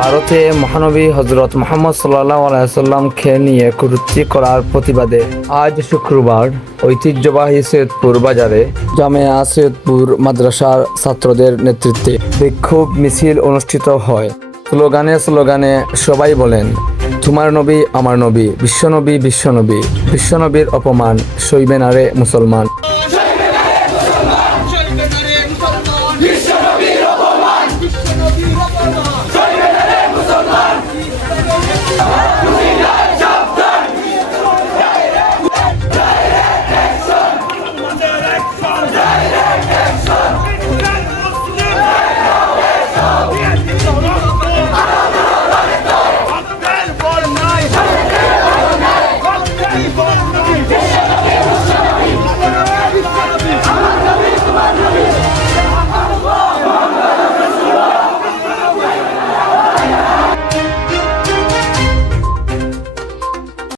ভারতে মহানবী হজরত মোহাম্মদ সাল্লাহ আলাইসাল্লামকে নিয়ে কটূক্তি করার প্রতিবাদে আজ শুক্রবার ঐতিহ্যবাহী সৈয়দপুর বাজারে জামেয়া সৈয়দপুর মাদ্রাসার ছাত্রদের নেতৃত্বে বিক্ষোভ মিছিল অনুষ্ঠিত হয়। স্লোগানে স্লোগানে সবাই বলেন, তোমার নবী আমার নবী বিশ্বনবী বিশ্বনবী বিশ্বনবীর অপমান সইবে না রে মুসলমান।